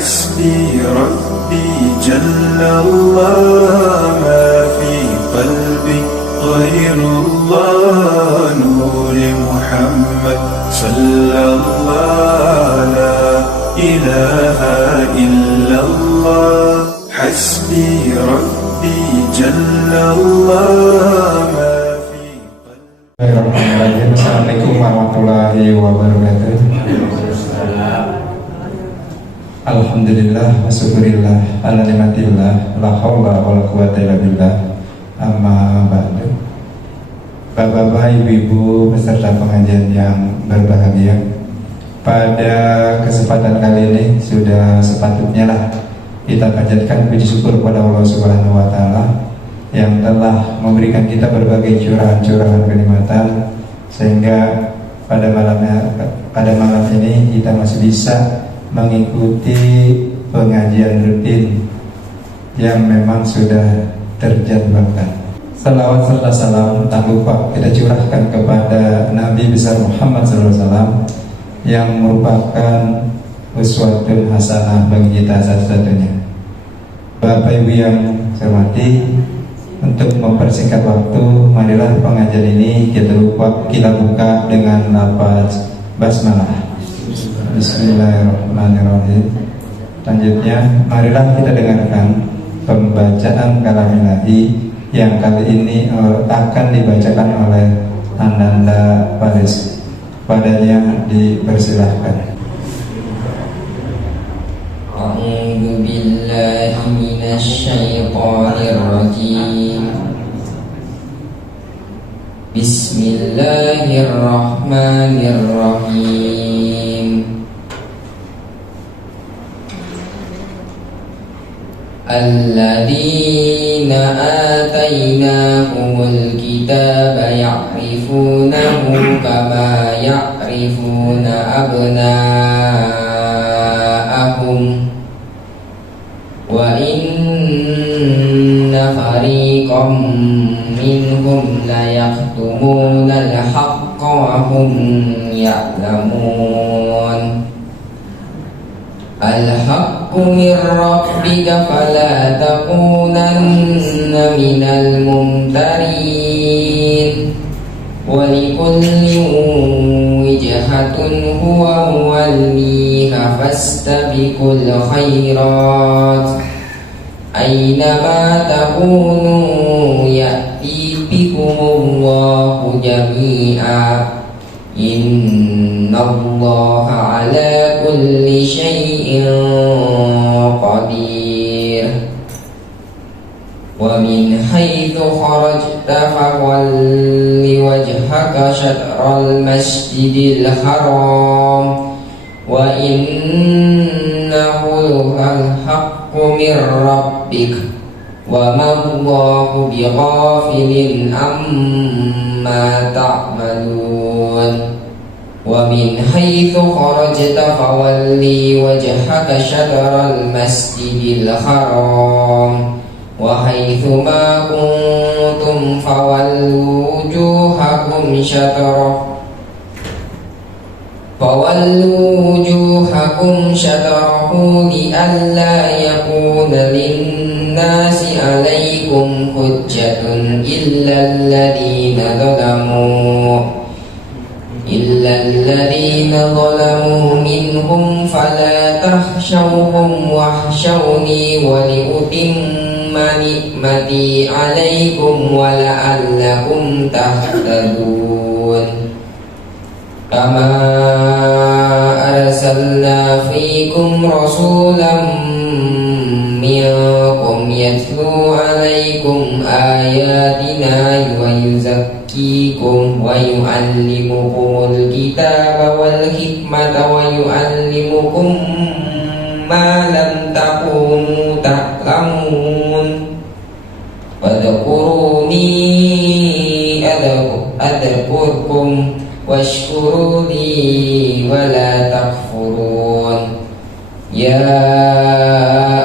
حسبي ربي جل الله ما في قلبي غير الله نور محمد صلى الله لا إله إلا الله حسبي ربي جل الله ما في قلبي. Assalamualaikum warahmatullahi wabarakatuh. Alhamdulillah wa syukurillah ala nikmatillah la haula wala quwata illa billah. Amma ba'du. Bapak-bapak, ibu-ibu peserta pengajian yang berbahagia, pada kesempatan kali ini sudah sepatutnya lah kita panjatkan puji syukur kepada Allah Subhanahu wa taala yang telah memberikan kita berbagai curahan-curahan kenikmatan sehingga pada malam ini kita masih bisa mengikuti pengajian rutin yang memang sudah terjadwalkan. Salawat serta salam tak lupa kita curahkan kepada Nabi besar Muhammad SAW yang merupakan uswatun hasanah bagi kita satu-satunya. Bapak Ibu yang saya hormati, untuk mempersingkat waktu, marilah pengajian ini kita buka dengan lafaz basmalah. Bismillahirrahmanirrahim. Selanjutnya, marilah kita dengarkan pembacaan kalam ilahi yang kali ini akan dibacakan oleh Ananda Faris. Padanya dipersilahkan. A'udzu billahi minasy syaithanir rajim. Bismillahirrahmanirrahim. Alladzina atainahumul kitaba ya'rifunahu kama ya'rifuna abna'ahum wa inna fariqam minhum la yaktumuna al-haqqa wa hum ya'lamun. Al-haqqu min rabbika fala takunanna minal mumtarin wa likullin wijhatun huwa muwalliha fastabiqul khairat aynama takunu ya'ti bikumullahu jami'a innallaha ala kulli syai'in qadir. Wa min haitsu kharajta fawalli wajhaka syatral masjidil haram wa innahu al-haqqu min rabbik wa ma Allahu bighafilin amma ta'malun. Wa min haitsu kharajta fawalli wajhaka syatral masjidil haram wa haitsu ma kuntum fawallu wujuhakum syatarahu li'alla yakuna linnasi 'alaikum hujjatun illa alladhina zalamu minhum fala takhshawhum wakhshawni wa liutimma ni'mati 'alaikum wa la'allakum tahtadun. Kama arsalna fikum rasulan minkum yatlu 'alaikum ayatina wa yuzakkikum wa yu'allimukumul kitaba wal hikmata wa yu'allimukum ma lam takunu ta'lamun. Wadhkuruni adhkurkum washkuruni wa la takfurun. Ya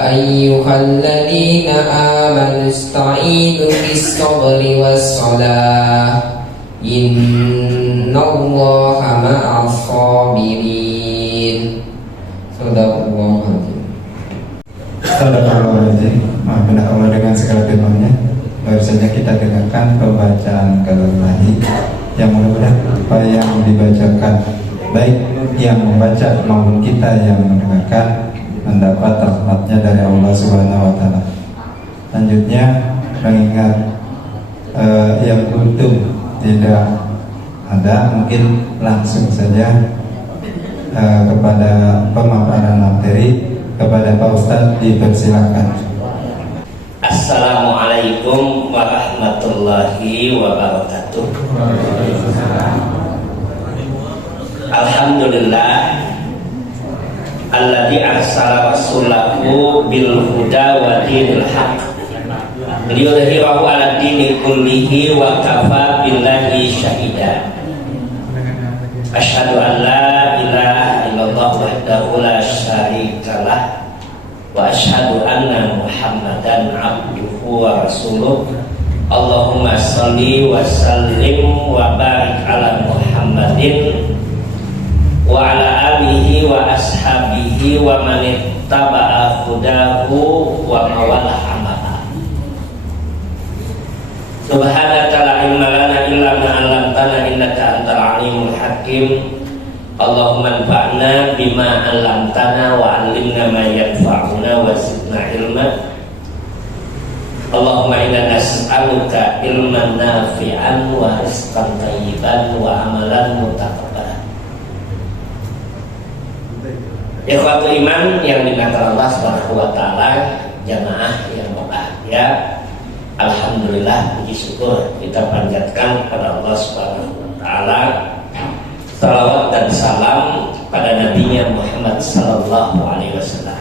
ayyuhalladzina amanu ista'inu bis-sabri was-salah innallaha ma'as sabirin. Sadaqallahu Astagfirullahaladzim. Maafkan Allah dengan segala firman-Nya. Baru saja kita dengarkan pembacaan kalam-Ilahi yang mudah-mudahan apa yang dibacakan, baik yang membaca maupun kita yang mendengarkan, mendapat rahmatnya dari Allah Subhanahu wa Ta'ala. Selanjutnya mengingat yang untung tidak ada, mungkin langsung saja kepada pemaparan materi kepada Pak Ustadz, dipersilakan. Assalamualaikum warahmatullahi wabarakatuh. Alhamdulillah alladzi arsala rasulahu bil huda wa dinil haq liyudhhirahu 'ala dini kullihi wa kafa billahi syahida. Asyhadu an la ilaha illallah wahdahu la syarikalah wa asyhadu anna Muhammadan abduhu wa rasuluh. Allahumma shalli wa sallim wa barik ala Muhammadin wa ala alihi wa ashabihi wa man ittaba'a hudahu wa mawala amala. Subhanaka la ilma lana illa ma 'allamtana innaka antal alimul hakim. Allahumma anfa'na bima 'allamtana wa 'allimna ma yanfa'una wa zidna ilma. Allahumma inna nas'aluka ilman nafi'an wa rizqan thayyiban wa amalan mutaqabbalan. Ikhwatul iman yang dimuliakan Allah Subhanahu wa Ta'ala, jamaah yang berbahagia, alhamdulillah, puji syukur kita panjatkan kepada Allah Subhanahu wa Ta'ala. Salawat dan salam pada Nabi-Nya Muhammad sallallahu alaihi wasallam,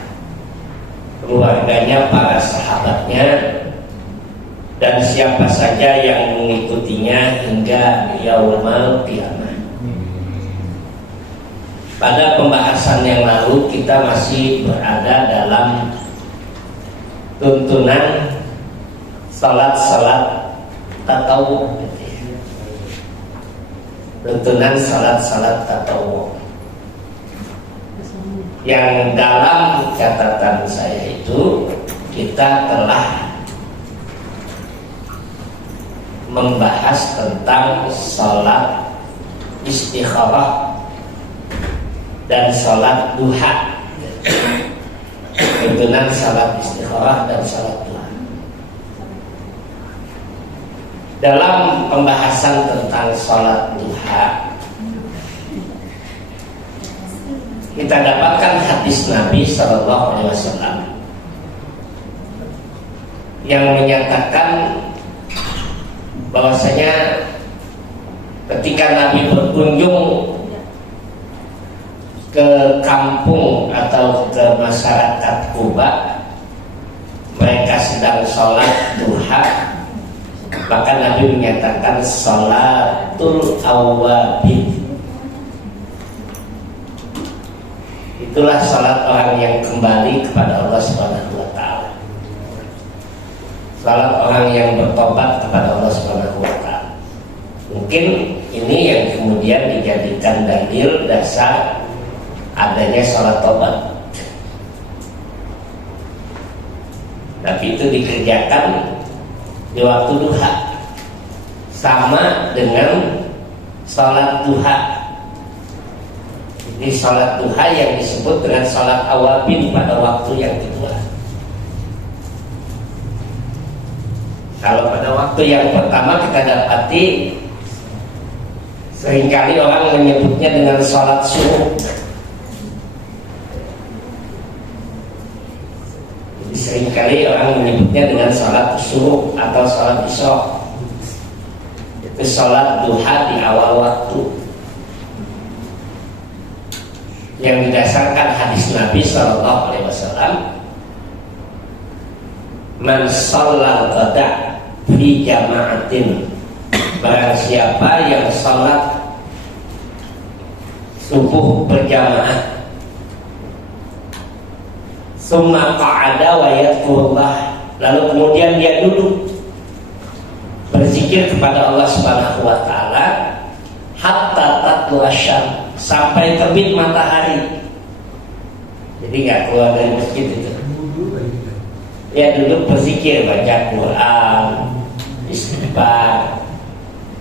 keluarganya, para sahabatnya, dan siapa saja yang mengikutinya hingga yaumul qiyamah. Pada pembahasan yang lalu kita masih berada dalam tuntunan salat-salat tatawwu, tuntunan salat-salat tatawwu yang dalam catatan saya itu kita telah membahas tentang salat istikharah dan salat duha, tuntunan salat istikharah dan salat duha. Dalam pembahasan tentang salat duha, kita dapatkan hadis Nabi Sallallahu Alaihi Wasallam yang menyatakan bahwasanya ketika Nabi berkunjung ke kampung atau ke masyarakat Kuba, mereka sedang sholat duha, maka Nabi menyatakan sholatul awwabin. Itulah sholat orang yang kembali kepada Allah Subhanahu wa Ta'ala, sholat orang yang bertobat kepada Allah Subhanahu wa Ta'ala. Mungkin ini yang kemudian dijadikan dalil dasar adanya sholat tobat. Tapi itu dikerjakan di waktu duha, sama dengan sholat duha. Jadi sholat duha yang disebut dengan sholat awabin pada waktu yang kedua. Kalau pada waktu yang pertama kita dapati seringkali orang menyebutnya dengan sholat subuh. Seringkali orang menyebutnya dengan sholat subuh atau sholat isya. Itu sholat duha di awal waktu, yang didasarkan hadis Nabi Sallallahu Alaihi Wasallam, man shallal ghada fi jama'atin, barang siapa yang sholat subuh berjamaah, summa qa'ada wa yadhkurullah, lalu kemudian dia duduk berzikir kepada Allah Subhanahu wa Ta'ala, hatta tatlu asyam, sampai terbit matahari. Jadi nggak keluar dari masjid itu. Ya duduk berzikir, baca Quran, istighfar.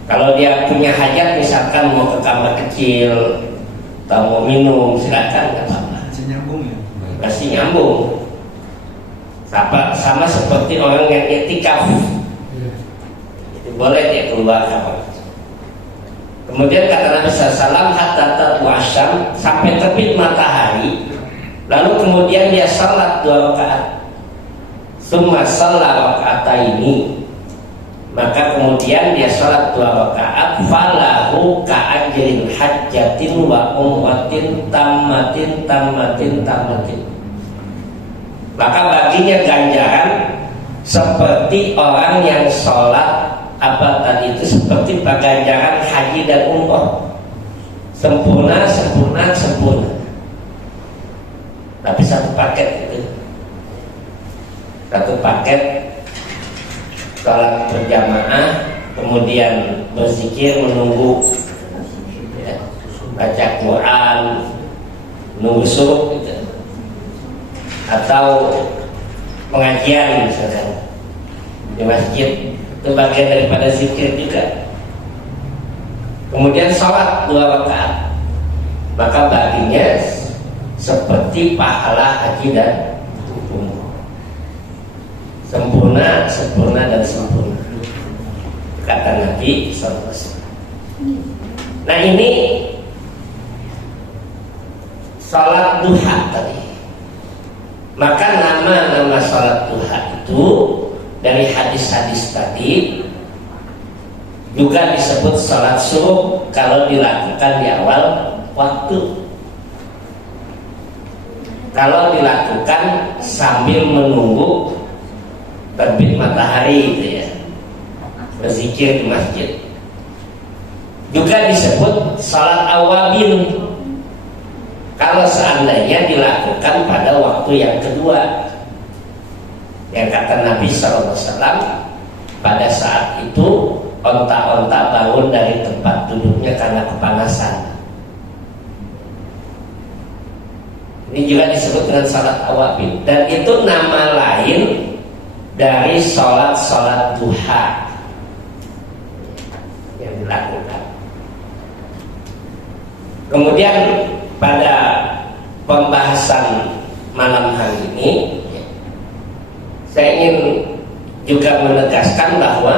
Kalau dia punya hajat, misalkan mau ke kamar kecil atau mau minum, silakan, nggak apa-apa. Masih nyambung ya? Masih nyambung. Sama seperti orang yang etikaf, boleh dia keluar kamar. Kemudian kata Nabi SAW, hatta tatlu asyam, sampai terbit matahari. Lalu kemudian dia salat 2 rakaat. Summa shalla raka'ataini, maka kemudian dia salat 2 rakaat. Falahu ka'ajrin hajjatin wa umratin tammatin. Maka baginya ganjaran seperti orang yang sholat tadi itu, seperti ganjaran haji dan umroh, sempurna. Tapi satu paket itu, satu paket sholat berjamaah, kemudian berzikir, menunggu ya, baca Quran, menunggu subuh gitu. Atau pengajian misalnya di masjid, itu bagian daripada zikir juga. Kemudian sholat 2 rakaat, maka baginya seperti pahala haji dan umroh, sempurna kata Nabi SAW. Nah ini sholat duha tadi. Maka nama sholat duha itu dari hadis-hadis tadi juga disebut sholat subuh kalau dilakukan di awal waktu. Kalau dilakukan sambil menunggu terbit matahari gitu ya, berzikir di masjid. Juga disebut sholat awabin kalau seandainya dilakukan pada waktu yang kedua, yang kata Nabi SAW, pada saat itu onta-onta bangun dari tempat duduknya karena kepanasan. Ini juga disebut dengan sholat awabin, dan itu nama lain dari sholat duha yang dilakukan. Kemudian pada pembahasan malam hari ini, saya ingin juga menegaskan bahwa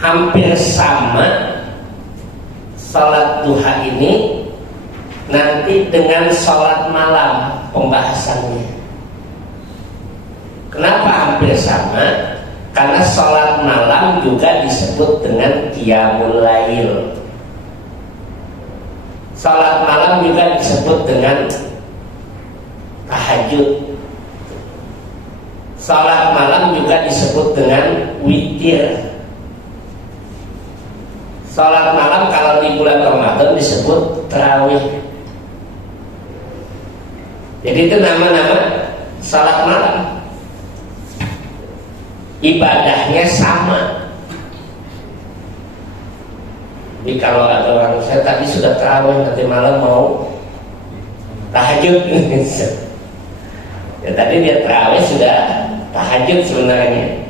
hampir sama sholat duha ini nanti dengan sholat malam pembahasannya. Kenapa hampir sama? Karena sholat malam juga disebut dengan qiyamul lail. Sholat malam juga disebut dengan tahajud. Sholat malam juga disebut dengan witir. Sholat malam kalau di bulan Ramadan disebut tarawih. Jadi itu nama-nama sholat malam. Ibadahnya sama. Jadi kalau ada orang, saya tadi sudah tarawih, nanti malam mau tahajud. Ya tadi dia tarawih sudah tahajud sebenarnya.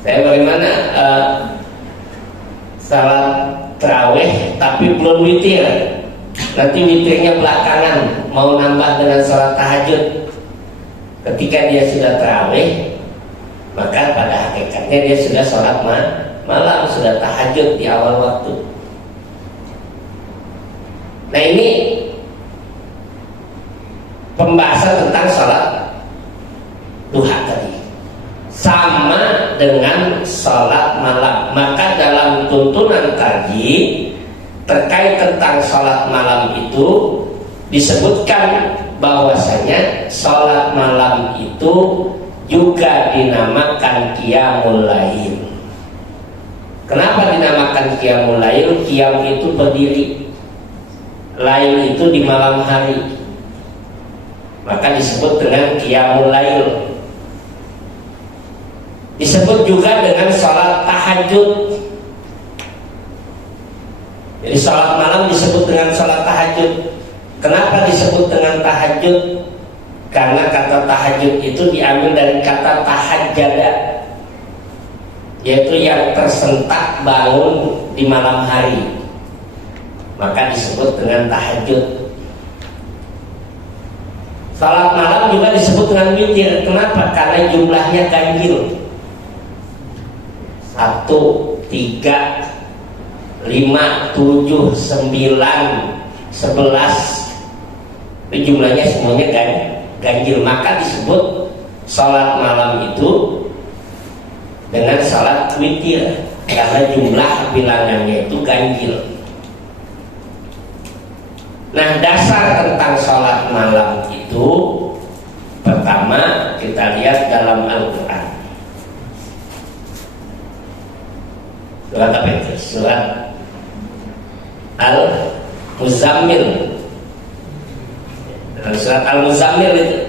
Saya bagaimana salat tarawih tapi belum witir, nanti witirnya belakangan, mau nambah dengan salat tahajud. Ketika dia sudah tarawih, maka pada hakikatnya dia sudah salat malam, sudah tahajud di awal waktu. Nah ini pembahasan tentang salat duha tadi sama dengan salat malam. Maka dalam tuntunan kaji terkait tentang salat malam itu disebutkan bahwasanya salat malam itu juga dinamakan qiyamul lail. Kenapa dinamakan qiyamul lail? Qiyam itu berdiri, lail itu di malam hari, maka disebut dengan qiyamul lail. Disebut juga dengan salat tahajud. Jadi Jadi salat malam disebut dengan salat tahajud. Kenapa disebut dengan tahajud? Karena kata tahajud itu diambil dari kata tahajjada, yaitu yang tersentak bangun di malam hari, maka disebut dengan tahajud. Salat malam juga disebut dengan witir. Kenapa? Karena jumlahnya ganjil. 1, 3, 5, 7, 9, 11. Itu jumlahnya semuanya ganjil. Maka disebut salat malam itu dengan salat witir, karena jumlah bilangannya itu ganjil. Nah, dasar tentang salat malam itu pertama kita lihat dalam Al-Quran. Surat apa itu? Surat Al-Muzammil. Dalam surat Al-Muzammil itu,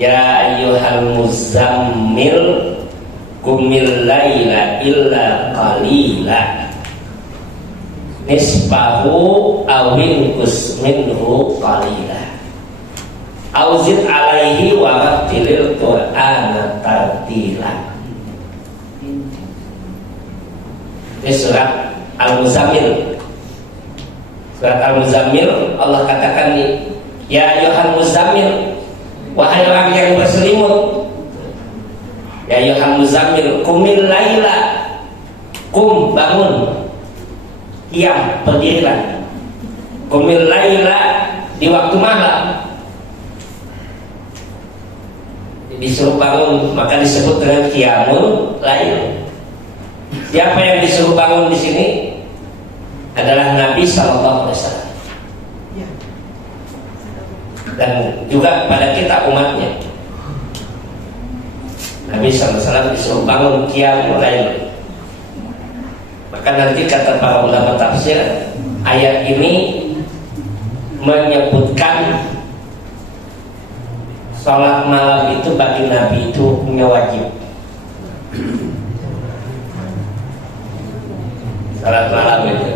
ya ayyuhal muzammil qumil laila illa qalila nisfahu awinqus minhu qalila auzid alaihi wa rattilil qur'ana tartila. Ini surat Al-Muzammil. Surat Al-Muzammil, Allah katakan nih, ya ayyuhal muzammil, wahai orang yang berselimut. Ya ayyuhal muzammil qumil laila, kum bangun, qiyam berdirilah, qumil laila di waktu malam. Disuruh bangun maka disebut dengan qiyamul lail. Siapa yang disuruh bangun di sini adalah Nabi Sallallahu Alaihi Wasallam dan juga pada kita umatnya. Nabi Sallallahu Alaihi Wasallam disuruh bangun qiyamul lail. Maka nanti kata para ulama tafsir, ayat ini menyebutkan sholat malam itu bagi Nabi itu hukumnya wajib. Sholat malam itu.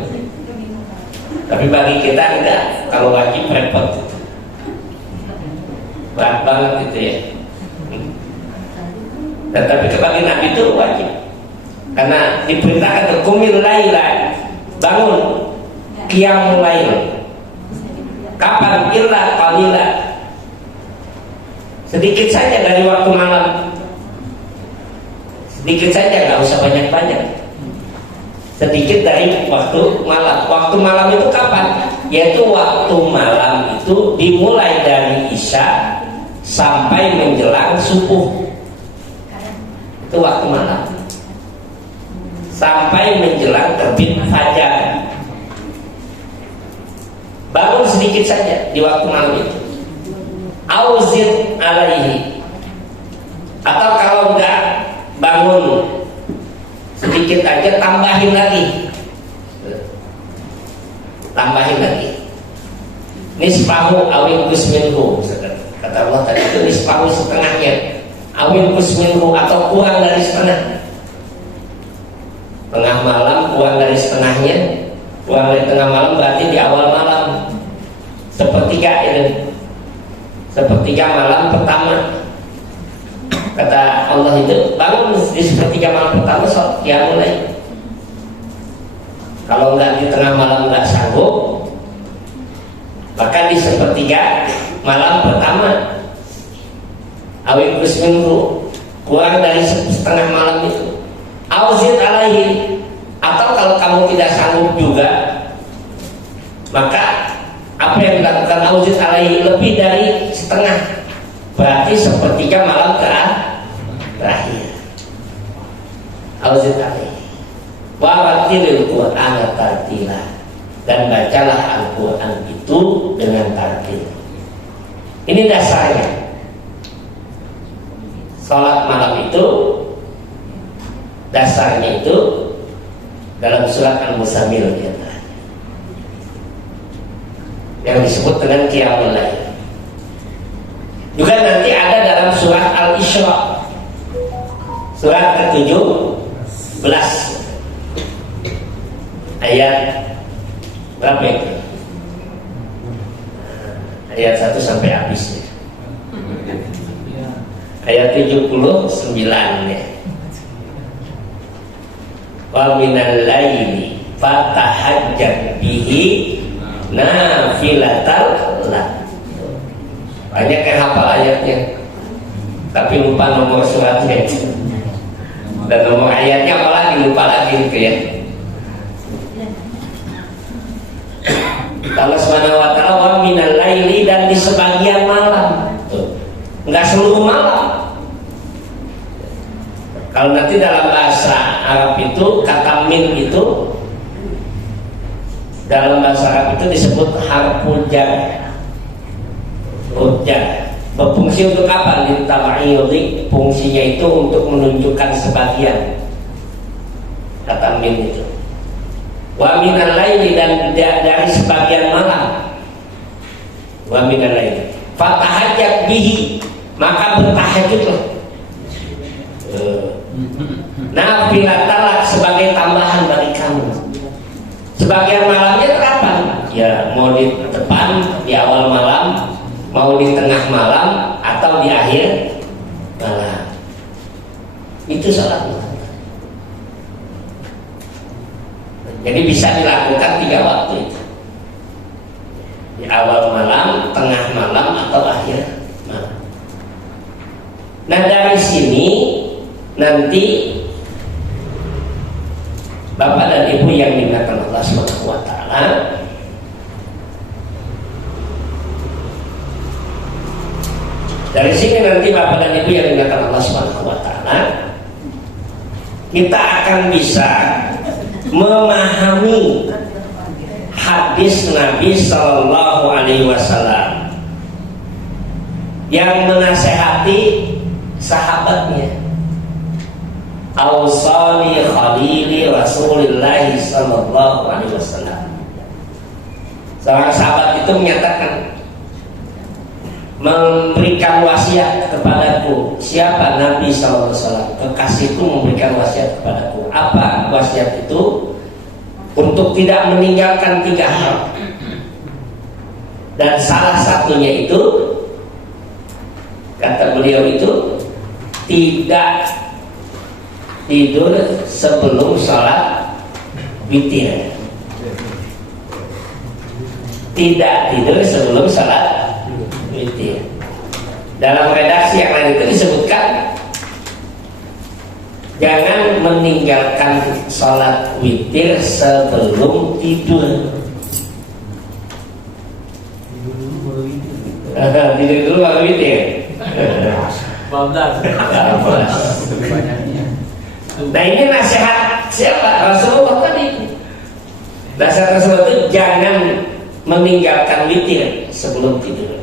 Tapi bagi kita enggak, kalau wajib repot, berat banget gitu ya. Tetapi bagi Nabi itu wajib, karena diperintahkan qumil laila, bangun, qiyamul lail. Kapan? Illa qalila, sedikit saja dari waktu malam, sedikit saja, nggak usah banyak-banyak. Sedikit dari waktu malam. Waktu malam itu kapan? Yaitu waktu malam itu dimulai dari Isya sampai menjelang subuh. Itu waktu malam. Sampai menjelang terbit fajar. Bangun sedikit saja di waktu malam itu. Auzid alaihi. Atau kalau enggak bangun sedikit aja, tambahin lagi, nisfahu awin kusminhu, kata Allah tadi itu nisfahu setengahnya, awin kusminhu atau kurang dari setengah. Tengah malam kurang dari setengahnya, kurang dari tengah malam berarti di awal malam, sepertiga itu, sepertiga malam pertama. Kata Allah itu, bangun di sepertiga malam pertama sholat qiyamul lail. Kalau enggak di tengah malam enggak sanggup, maka di sepertiga malam pertama, awin kusminhu, kurang dari setengah malam itu, auzid alaihi. Atau kalau kamu tidak sanggup juga, maka apa yang dilakukan auzid alaihi, lebih dari setengah, berarti sepertiga malam terakhir. Auzid alaihi wa rattilil qur'ana tartila, dan bacalah Al-Quran itu dengan tartil. Ini dasarnya. Salat malam itu dasarnya itu dalam surat Al-Muzammil yang disebut dengan qiyamul lail. Juga nanti ada dalam surat Al-Isra, surat ke-17. ayat berapa itu? Ayat 1 sampai habis ya. Ayat 79 ya. Wa minal laili fatahajjat bihi nafilatal lak. Banyak yang hafal ayatnya, tapi lupa nomor suratnya dan nomor ayatnya apalagi lupa lagi gitu ya. Allah Subhanahu wa taala wa minal laili, dan di sebagian malam. Enggak seluruh malam. Kalau nanti dalam bahasa Arab itu kata min itu dalam bahasa Arab itu disebut harful jar. Jar berfungsi untuk apa? Litama'iyudik, fungsinya itu untuk menunjukkan sebagian. Kata min itu. Wa minal laili, dan dari sebagian malam. Wa minal laili fatahajjat bihi, maka bertahajudlah. Nafilatalak, sebagai tambahan bagi kamu. Sebagian malamnya kapan? Ya mau di depan, di awal malam, mau di tengah malam, atau di akhir malam. Itu salat. Jadi bisa dilakukan 3 waktu itu. Di awal malam, tengah malam, atau akhir malam. Nah dari sini nanti Bapak dan Ibu yang dimuliakan Allah Subhanahu wa taala, dari sini nanti Bapak dan Ibu yang dimuliakan Allah Subhanahu wa taala, kita akan bisa memahami hadis Nabi Sallallahu Alaihi Wasallam yang menasehati sahabatnya. Ausani khalili Rasulullah Sallallahu Alaihi Wasallam. Seorang sahabat itu menyatakan, memberikan wasiat kepadaku. Siapa? Nabi Sallallahu Alaihi Wasallam. Kekasihku memberikan wasiat kepadaku. Apa wasiat itu? Untuk tidak meninggalkan 3 hal. Dan salah satunya itu, kata beliau itu, tidak tidur sebelum sholat witir. Tidak tidur sebelum sholat witir. Dalam redaksi yang lain itu disebutkan, jangan meninggalkan sholat witir sebelum tidur. Tidur dulu baru witir. Nah ini nasihat siapa? Rasulullah tadi. Nasihat Rasulullah itu jangan meninggalkan witir sebelum tidur.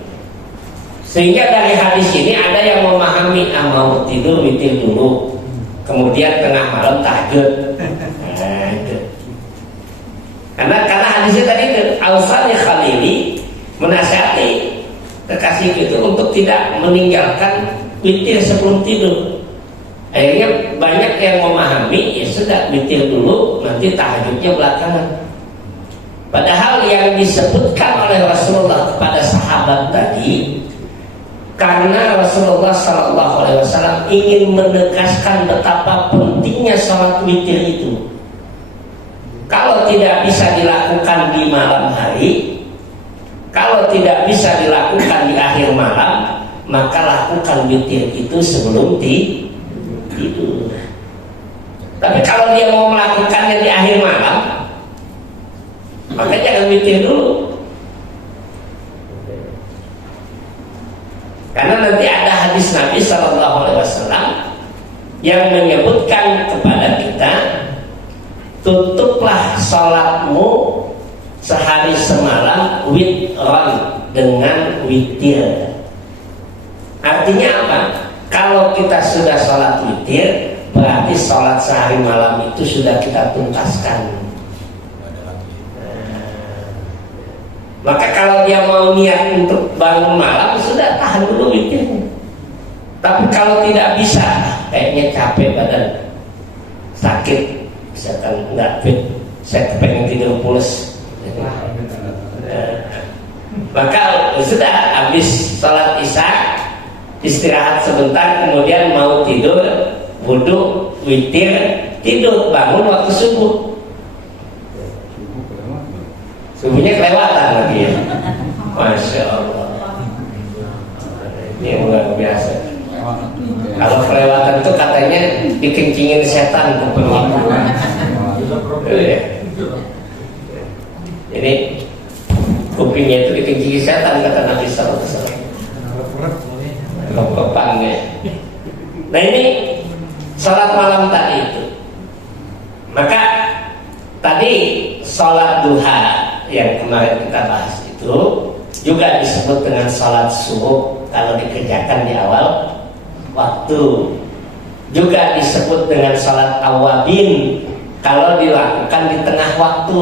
Sehingga dari hadis ini ada yang memahami, mau tidur witir dulu, kemudian tengah malam tahajud. Nah, itu. Karena hadisnya tadi itu, Ausani khalili, menasihati kekasih itu untuk tidak meninggalkan witir sebelum tidur. Akhirnya banyak yang memahami, ya sudah witir dulu, nanti tahajudnya belakangan. Padahal yang disebutkan oleh Rasulullah kepada sahabat tadi, karena Rasulullah SAW ingin menegaskan betapa pentingnya sholat witir itu. Kalau tidak bisa dilakukan di malam hari, kalau tidak bisa dilakukan di akhir malam, maka lakukan witir itu sebelum tidur. Tapi kalau dia mau melakukannya di akhir malam, maka jangan witir dulu. Karena nanti ada hadis Nabi Sallallahu Alaihi Wasallam yang menyebutkan kepada kita, tutuplah sholatmu sehari semalam witron, dengan witir. Artinya apa? Kalau kita sudah sholat witir, berarti sholat sehari malam itu sudah kita tuntaskan. Maka kalau dia mau niat untuk bangun malam, sudah tahan dulu witirnya. Tapi kalau tidak bisa, kayaknya capek badan, sakit, misalkan nggak fit, saya pengen tidur pulas. Maka sudah habis sholat isya istirahat sebentar, kemudian mau tidur, wudhu, witir, tidur, bangun waktu subuh. Subuhnya kelewatan lagi ya. Masya Allah, ini luar biasa. Kalau kelewatan itu katanya dikencingin setan kupingnya. Jadi kupingnya itu dikencingin setan kata Nabi Sallallahu Alaihi Wasallam. Lompat-lompatnya. Nah ini sholat malam tadi itu. Maka tadi sholat duha yang kemarin kita bahas itu juga disebut dengan sholat subuh kalau dikerjakan di awal waktu. Juga disebut dengan sholat awabin kalau dilakukan di tengah waktu,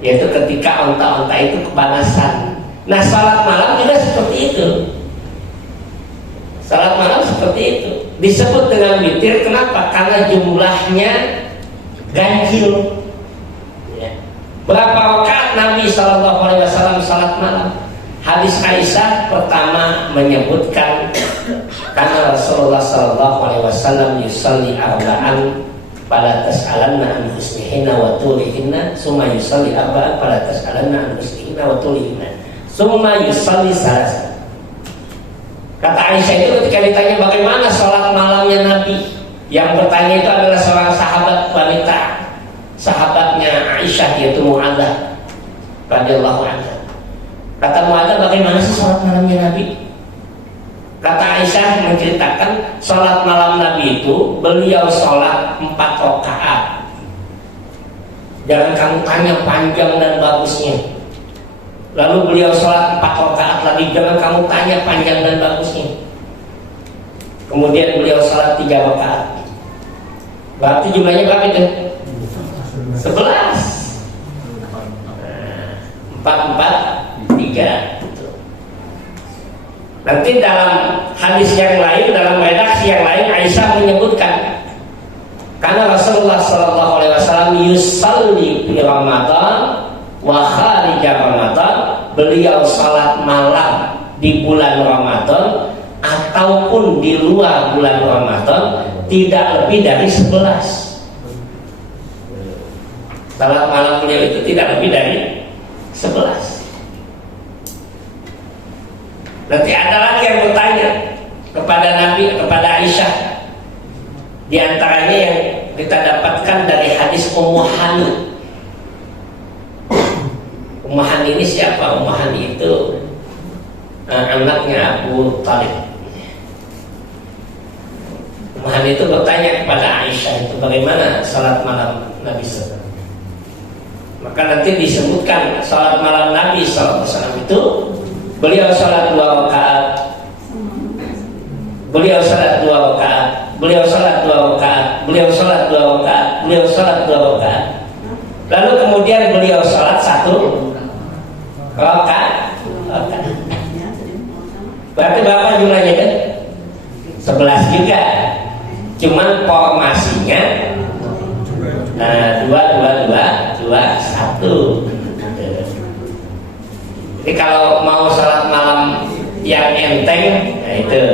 yaitu ketika onta-onta itu kepanasan. Nah sholat malam juga seperti itu. Salat malam seperti itu disebut dengan witir. Kenapa? Karena jumlahnya ganjil. Ya. Berapa rakaat Nabi Shallallahu Alaihi Wasallam salat malam? Hadis Aisyah pertama menyebutkan karena Rasulullah Shallallahu Alaihi Wasallam yusalli arba'an pada tas'alanna an husnihinna wa tulihinna, summa yusalli arba'an pada tas'alanna an husnihinna wa tulihinna, summa yusalli salasan. Kata Aisyah itu ketika ditanya bagaimana sholat malamnya Nabi, yang bertanya itu adalah seorang sahabat wanita, sahabatnya Aisyah, yaitu Mu'adzah radhiyallahu anha. Kata Mu'adzah, bagaimana sih sholat malamnya Nabi? Kata Aisyah menceritakan sholat malam Nabi itu beliau sholat 4 rakaat. Jangan kamu tanya panjang dan bagusnya. Lalu beliau sholat 4 rakaat lagi, jangan kamu tanya panjang dan bagusnya. Kemudian beliau sholat 3 rakaat. Berarti jumlahnya berapa itu? 11. 4, 4, 3. Nanti dalam hadis yang lain, dalam redaksi yang lain, Aisyah menyebutkan karena Rasulullah Sallallahu Alaihi Wasallam yusalli di Ramadan wa kharija Ramadan, beliau salat malam di bulan Ramadan ataupun di luar bulan Ramadan tidak lebih dari 11. Salat malam beliau itu tidak lebih dari 11. Nanti ada lagi yang bertanya kepada Nabi, kepada Aisyah. Di antaranya yang kita dapatkan dari hadis Ummu Hani. Ummu Hani ini siapa? Ummu Hani itu anaknya Abu Thalib. Ummu Hani itu bertanya kepada Aisyah itu bagaimana salat malam Nabi SAW. Maka nanti disebutkan salat malam Nabi SAW itu beliau salat 2 rakaat, beliau salat 2 rakaat, beliau salat 2 rakaat, beliau salat 2 rakaat, beliau salat 2 rakaat. Lalu kemudian beliau salat 1 rakaat. Berarti berapa jumlahnya kan? 11 juga. Cuman formasinya 2, 2, 2, 2, 1. Jadi kalau mau sholat malam yang enteng, nah itu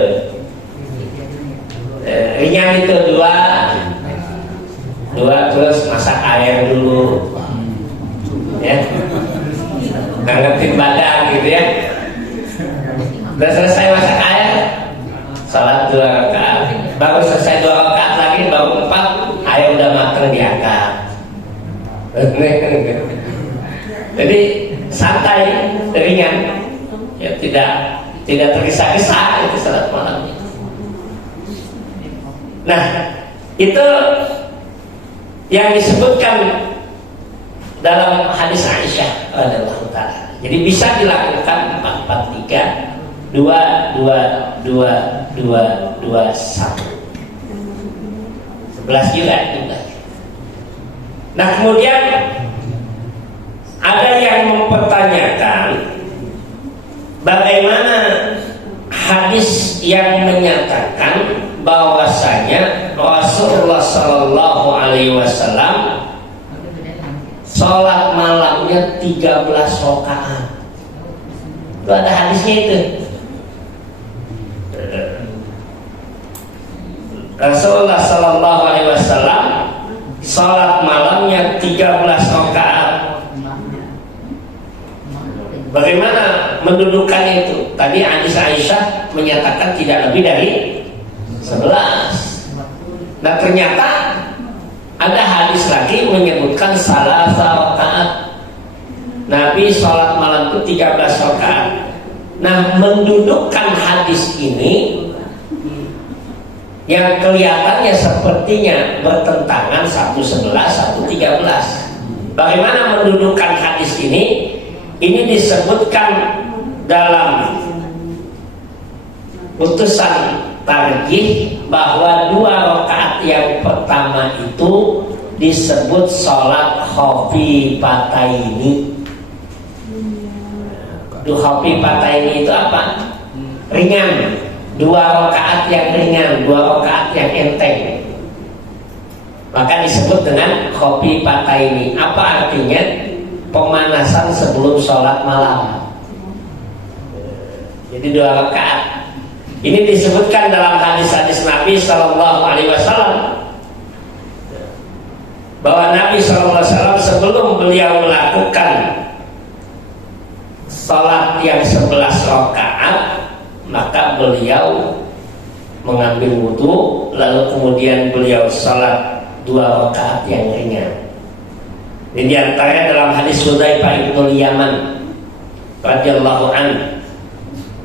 ringan itu 2 terus masak air dulu, ya, ngangetin badan gitu ya. Udah selesai masak air, sholat 2 rakaat, baru selesai 2 rakaat lagi, baru 4, air udah matang diangkat. Jadi santai, ringan, ya, tidak tergesa-gesa itu salat malamnya. Nah, itu yang disebutkan dalam hadis Aisyah radhiyallahu taala. Jadi bisa dilakukan 4, 4, 3, 2, 2, 2, 2, 2, 1. 11 juga. Nah, kemudian ada yang mempertanyakan bagaimana hadis yang menyatakan bahwasanya Rasulullah Shallallahu Alaihi Wasallam sholat malamnya 13 rakaat. Itu ada hadisnya itu. Rasulullah Sallallahu Alaihi Wasallam sholat malamnya 13 rakaat. Bagaimana mendudukan itu? Tadi hadis Aisyah menyatakan tidak lebih dari 11. Nah ternyata ada hadis lagi menyebutkan salasa rakaat. Nabi sholat malam itu 13 rakaat. Nah mendudukan hadis ini yang kelihatannya sepertinya bertentangan, satu 11, satu 13. Bagaimana mendudukan hadis ini? Ini disebutkan dalam putusan tarjih bahwa 2 rakaat yang pertama itu disebut sholat khafifataini. Khafifataini itu apa? Ringan. 2 rakaat yang ringan, 2 rakaat yang enteng. Maka disebut dengan khafifataini. Apa artinya? Pemanasan sebelum sholat malam. Jadi 2 rakaat. Ini disebutkan dalam hadis-hadis Nabi Sallallahu Alaihi Wasallam bahwa Nabi Sallallahu Alaihi Wasallam sebelum beliau melakukan sholat yang 11 rakaat, maka beliau mengambil wudhu, lalu kemudian beliau sholat 2 rakaat yang ringan. Di antaranya dalam hadis Hudzaifah bin Yaman radhiyallahu anhu,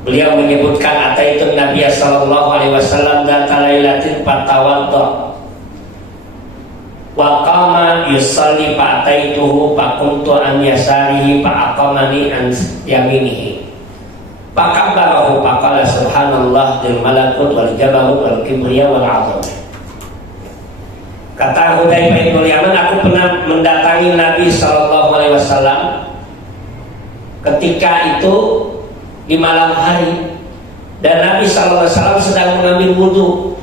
beliau menyebutkan ataitu Nabi sallallahu alaihi wasallam dzata lailatin fatawadda wa qama yusalli fa ataituhu fa kuntu an yasarihi fa aqamani an yaminihi fa kabbarahu fa qala subhanallah dzil malakut wal jabarut wal kibriya wal 'azam. Kata Hudzaifah bin Yaman, aku pernah mendatangi Nabi sallallahu alaihi wasallam ketika itu di malam hari, dan Nabi sallallahu alaihi wasallam sedang mengambil wudhu,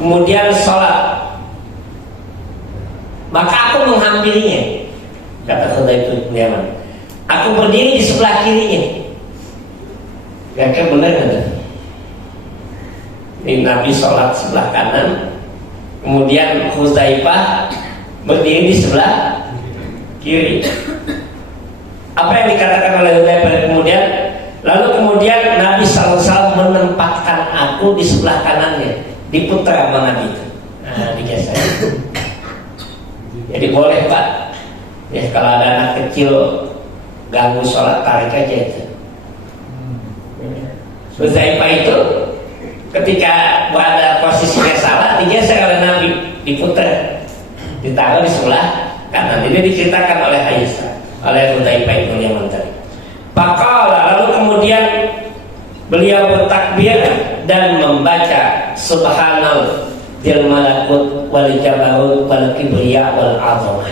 kemudian sholat, maka aku menghampirinya. Kata Hudzaifah bin Yaman, aku berdiri di sebelah kirinya. Kira-kira benar nggak? Ini Nabi sholat sebelah kanan, kemudian Hudzaifah berdiri di sebelah kiri. Apa yang dikatakan oleh Hudzaifah kemudian? Lalu kemudian Nabi SAW menempatkan aku di sebelah kanannya, diputar sama Nabi itu. Nah, digeser. Jadi boleh Pak, ya kalau ada anak kecil ganggu sholat, tarik aja itu. Hudzaifah itu ketika berada posisinya salah, digeser oleh Nabi, diputar, ditaruh di sebelah kanan. Ini diceritakan oleh Aisyah, oleh Hudzaifah bin Yaman tadi. Faqala, lalu kemudian beliau bertakbir dan membaca subhanal dzil malakut wal jabarut wal kibriya wal 'azamah.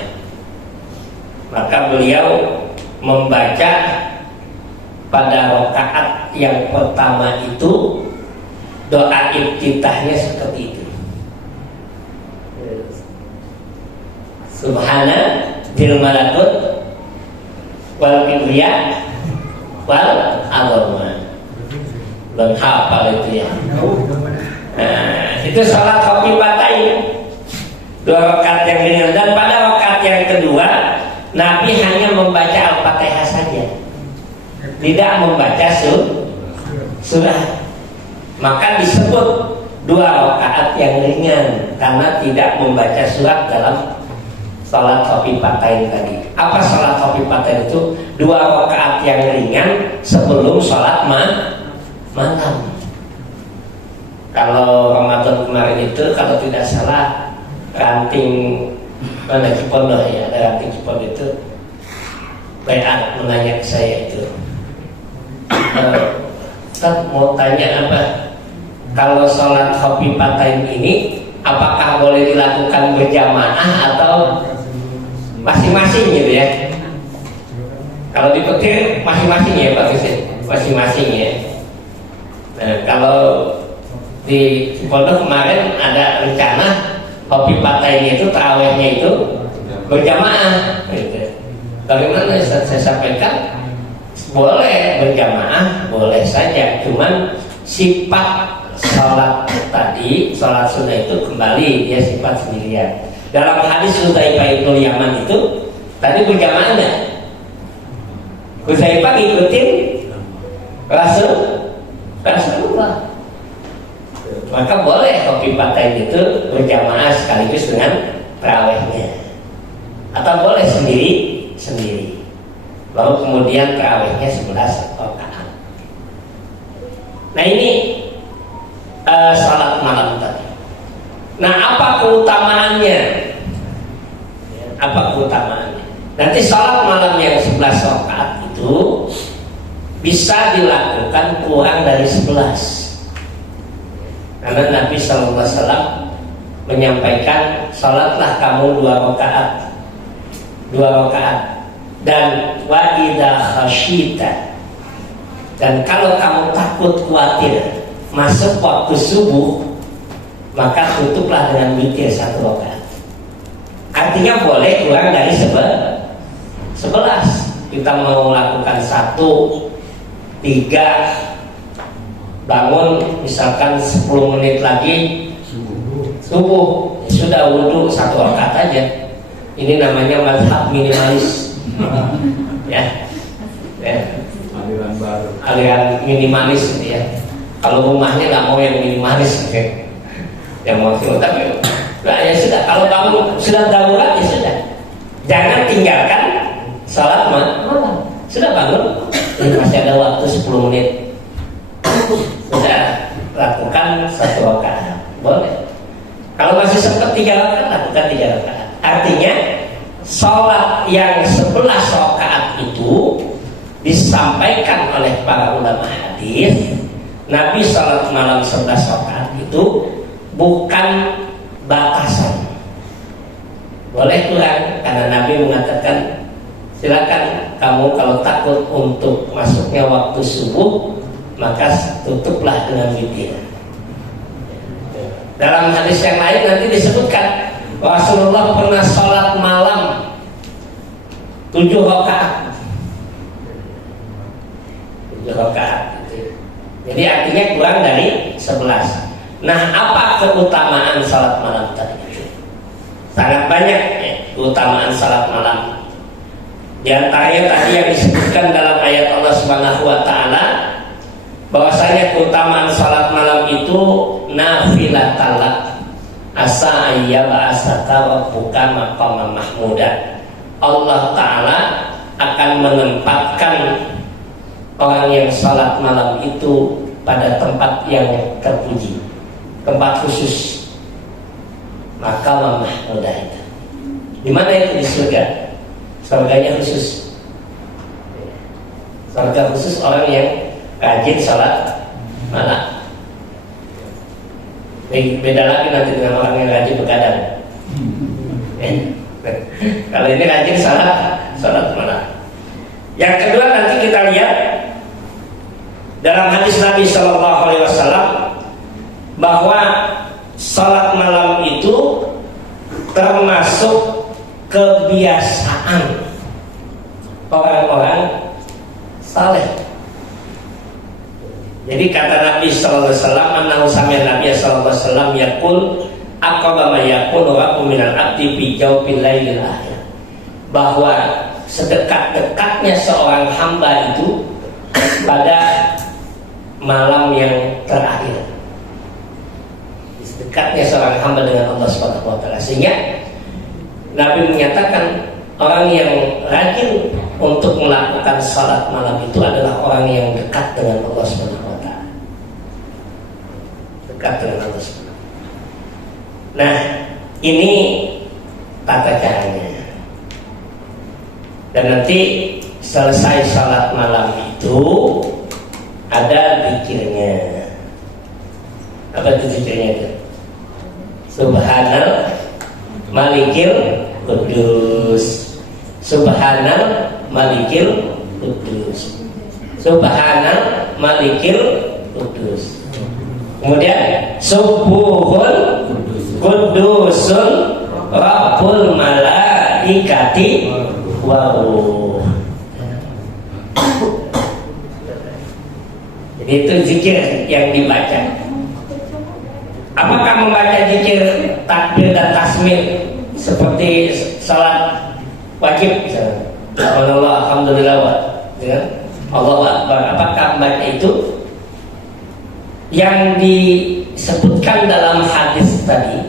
Maka beliau membaca pada rakaat yang pertama itu doa iftitahnya seperti itu. Subhana dzil malakut wal kibriya wal 'azamah. Dan hafal itu ya. Nah, itu salat khafifataini, 2 rakaat yang ringan. Dan pada rakaat yang kedua Nabi hanya membaca Al-Fatihah saja, tidak membaca surah. Maka disebut 2 rakaat yang ringan karena tidak membaca surat dalam salat khafifataini tadi. Apa salat khafifataini itu? 2 rakaat yang ringan sebelum salat malam. Kalau Ramadan kemarin itu kalau tidak salah ranting mana Cipondo ya, ada ranting Cipondo itu bayat menanya ke saya itu, Ustaz mau tanya apa, kalau sholat khafifataini ini apakah boleh dilakukan berjamaah atau masing-masing gitu ya? Kalau di petir masing-masing ya Pak Hussein, masing-masing ya. Nah, kalau di Pondok kemarin ada rencana khafifataini itu tarawihnya itu berjamaah. Gitu. Bagaimana saya sampaikan, boleh berjamaah, boleh saja, cuman sifat sholat tadi, sholat sunnah itu kembali dia sifat sendirian. Dalam hadis Hudzaifah bin Yaman itu tadi berjamaah enggak? Hudzaifah ngikutin Rasulullah. Maka boleh kopi paten itu berjamaah sekaligus dengan tarawihnya, atau boleh sendiri. Lalu kemudian tarawihnya 11 rakaat. Nah ini salat malam tadi. Nah apa keutamaannya? Nanti salat malam yang 11 rakaat itu bisa dilakukan kurang dari 11. Karena Nabi SAW menyampaikan, salatlah kamu 2 rakaat. Dan wa idza khasyita, dan kalau kamu takut khawatir masuk waktu subuh, maka tutuplah dengan witir 1 rakaat. Artinya boleh kurang dari 11. Kita mau lakukan 1, 3, bangun misalkan 10 menit lagi subuh, sudah wudhu 1 rakaat aja. Ini namanya mazhab minimalis. Ya. Aliran baru. Aliran minimalis gitu ya. Kalau rumahnya nggak mau yang minimalis, okay. Yang mau tapi ya sudah. Kalau kamu sudah darurat ya sudah. Jangan tinggalkan salat malam. Sudah bangun, masih ada waktu 10 menit. Sudah lakukan 1 rakaat. Boleh. Kalau masih sempat 3 rakaat, lakukan 3 rakaat. Artinya sholat yang 11 rakaat itu disampaikan oleh para ulama hadis, Nabi sholat malam 11 rakaat itu bukan batasan. Boleh kurang, karena Nabi mengatakan silakan kamu kalau takut untuk masuknya waktu subuh, maka tutuplah dengan witir. Dalam hadis yang lain nanti disebutkan Rasulullah pernah sholat malam 7 rakaat. 7 rakaat. Jadi artinya kurang dari 11. Nah, apa keutamaan sholat malam tadi? Sangat banyak ya, keutamaan sholat malam. Di antaranya tadi yang disebutkan dalam ayat Allah Subhanahu wa taala, bahwasanya keutamaan sholat malam itu nafilatalak, asa ayyaba asaka rabbuka maqaman mahmuda. Allah Ta'ala akan menempatkan orang yang sholat malam itu pada tempat yang terpuji, tempat khusus, maqaman mahmuda itu. Di mana itu? Di surga. Surganya khusus. Surga khusus orang yang rajin sholat malam. Beda lagi nanti dengan orang yang rajin begadang. Kalau ini rajin sholat malam. Yang kedua nanti kita lihat dalam hadis Nabi SAW bahwa sholat malam itu termasuk kebiasaan orang-orang saleh. Jadi kata Nabi SAW, annahu sami'a Nabi SAW yaqul aqaba ma yaqulu rabbu minal abdi fi jawfil lailil akhir, bahwa sedekat-dekatnya seorang hamba itu pada malam yang terakhir. Dekatnya seorang hamba dengan Allah Subhanahu wa taala. Sehingga Nabi menyatakan orang yang rajin untuk melakukan salat malam itu adalah orang yang dekat dengan Allah Subhanahu wa taala. Dekat dengan Allah Subhanahu. Nah, ini tata caranya. Dan nanti selesai salat malam itu ada zikirnya. Apa itu zikirnya itu? Subhanal Malikil Kudus, Subhanal Malikil Kudus, Subhanal Malikil Kudus. Kemudian Subuhun Kudusun Rabbul Malaikati malaikati wa ruh. Jadi itu zikir yang dibaca. Apakah membaca zikir takbir dan tasmid seperti salat wajib misalnya? Allah, alhamdulillah, ya. Allahu Akbar. Apakah membaca itu? Yang disebutkan dalam hadis tadi,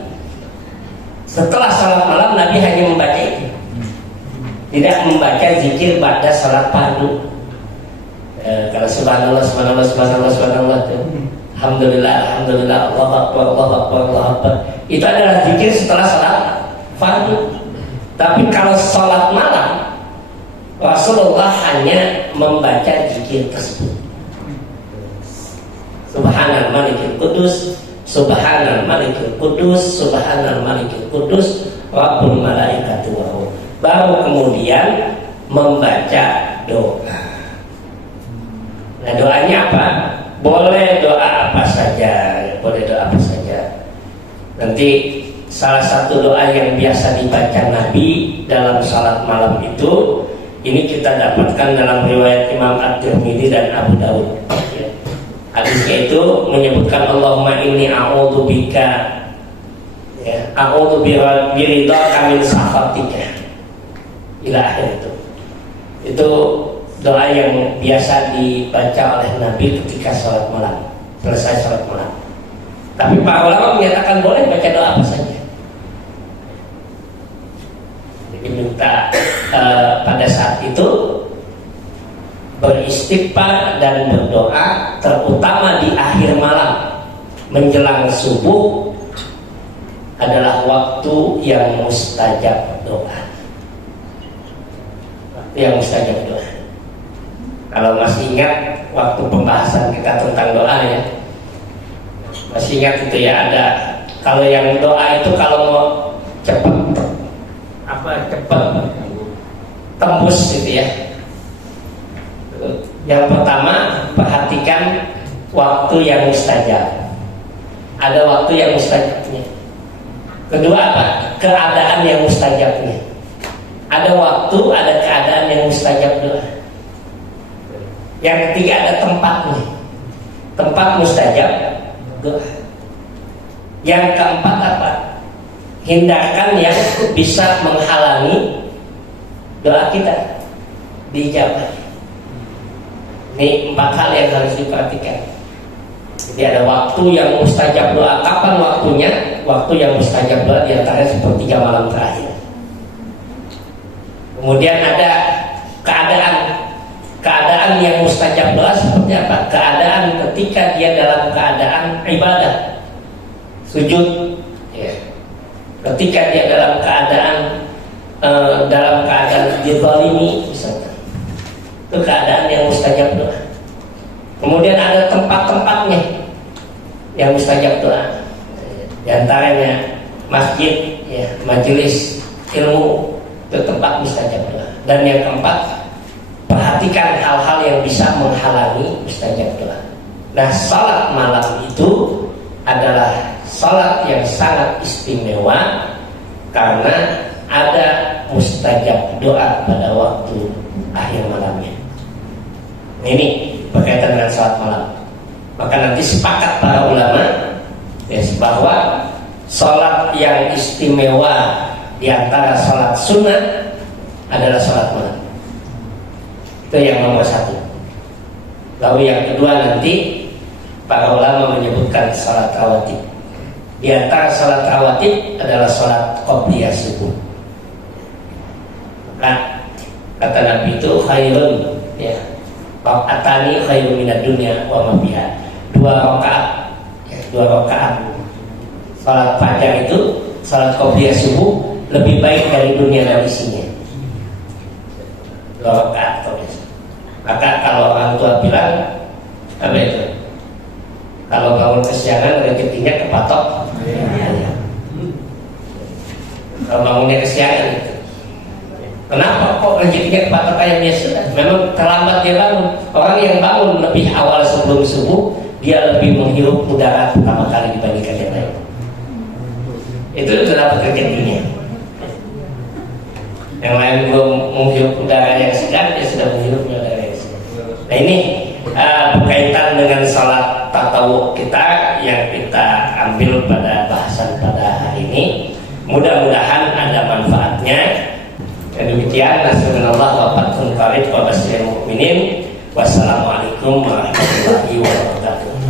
setelah salat malam Nabi hanya membaca itu, tidak membaca zikir pada salat fardu. Kalau subhanallah, subhanallah, subhanallah, subhanallah, alhamdulillah, alhamdulillah, Allahu Akbar, Allahu Akbar, Allahu Akbar, itu adalah zikir setelah salat fardu. Tapi kalau salat malam, Rasulullah hanya membaca zikir tersebut. Subhanal Malikil Qudus, Subhanal Malikil Qudus, Subhanal Malikil Qudus, Rabbul Malaikati wa Ruh. Baru kemudian membaca doa. Nah, doanya apa? Boleh doa apa saja, boleh doa apa saja. Nanti salah satu doa yang biasa dibaca Nabi dalam salat malam itu, ini kita dapatkan dalam riwayat Imam At-Tirmidzi dan Abu Daud. Hadisnya itu menyebutkan Allahumma inni a'udzubika, ya, a'udzubika min sakhatika, ila akhir itu. Itu doa yang biasa dibaca oleh Nabi ketika sholat malam, selesai sholat malam. Tapi para ulama menyatakan boleh baca doa apa saja. Jadi minta pada saat itu beristighfar dan berdoa, terutama di akhir malam menjelang subuh adalah waktu yang mustajab doa. Waktu yang mustajab doa. Kalau masih ingat waktu pembahasan kita tentang doa, ya, masih ingat itu ya, ada kalau yang doa itu kalau mau cepat tembus gitu ya. Yang pertama, perhatikan waktu yang mustajab. Ada waktu yang mustajabnya. Kedua apa? Keadaan yang mustajabnya. Ada waktu, ada keadaan yang mustajab doa. Yang ketiga, ada tempatnya. Tempat mustajab doa. Yang keempat apa? Hindarkan yang bisa menghalangi doa kita dijawab. Ini 4 hal yang harus diperhatikan. Jadi ada waktu yang mustajab doa. Kapan waktunya? Waktu yang mustajab doa diantaranya sepertiga malam terakhir. Kemudian ada keadaan yang mustajab doa seperti apa? Keadaan ketika dia dalam keadaan ibadah, sujud, ya. Ketika dia dalam keadaan dizalimi misalnya. Itu keadaan yang mustajab doa. Kemudian ada tempat-tempatnya yang mustajab doa. Di antaranya masjid, ya, majelis ilmu, itu tempat mustajab doa. Dan yang keempat, perhatikan hal-hal yang bisa menghalangi mustajab doa. Nah, salat malam itu adalah salat yang sangat istimewa karena ada mustajab doa pada waktu akhir malamnya. Ini berkaitan dengan salat malam. Maka nanti sepakat para ulama, ya, bahwa salat yang istimewa di antara salat sunnah adalah salat malam. Itu yang nomor 1. Lalu yang kedua nanti para ulama menyebutkan salat rawatib. Di antara salat rawatib adalah salat qobliyah subuh. Nah, kata Nabi itu khairun, ya, rakaatani khairun minad dunya wa ma fiha. 2 rakaat, ya, 2 rakaat salat fajar itu, salat qobliyah subuh lebih baik dari dunia dan isinya. 2 rakaat qobliyah. Maka kalau orang tua bilang apa itu? Kalau bangun kesiangan rezekinya kepatok. Kalau bangunnya kesiangan itu. Kenapa kok rezekinya kepatok kayak biasa? Memang terlambat dia bangun. Orang yang bangun lebih awal sebelum subuh, dia lebih menghirup udara pertama kali dibandingkan yang lain. Itu dapat rezekinya. Yang lain belum menghirup udara yang segar, dia sudah menghirup udara yang segar. Nah ini berkaitan dengan salat tatawuk kita yang kita ambil pada bahasan pada hari ini. Mudah-mudahan ada manfaatnya. Dan demikian, nasrullah wa fathun qarib wa basyiril mu'minin. Wassalamualaikum warahmatullahi wabarakatuh.